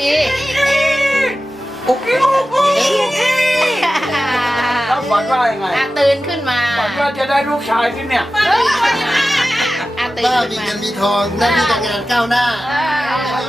ทีอุกอุกอุกแล้วฝันว่ายังไงตื่นขึ้นมาฝันว่าจะได้ลูกชายที่เนี่ยอะตื่นบ้ามีเงินมีทองหน้าที่กางานก้าวหน้าา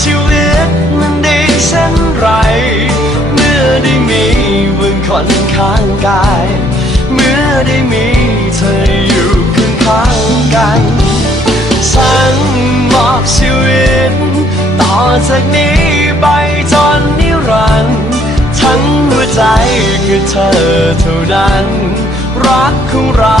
ชีวิตมันดีเช่นไร เมื่อได้มีมึงคนข้างกาย เมื่อได้มีเธออยู่ข้างข้างๆกัน ฉันมอบชีวิต ต่อจากนี้ไปจนนิรันดร์ทั้งหัวใจคือเธอเท่านั้น รักของเรา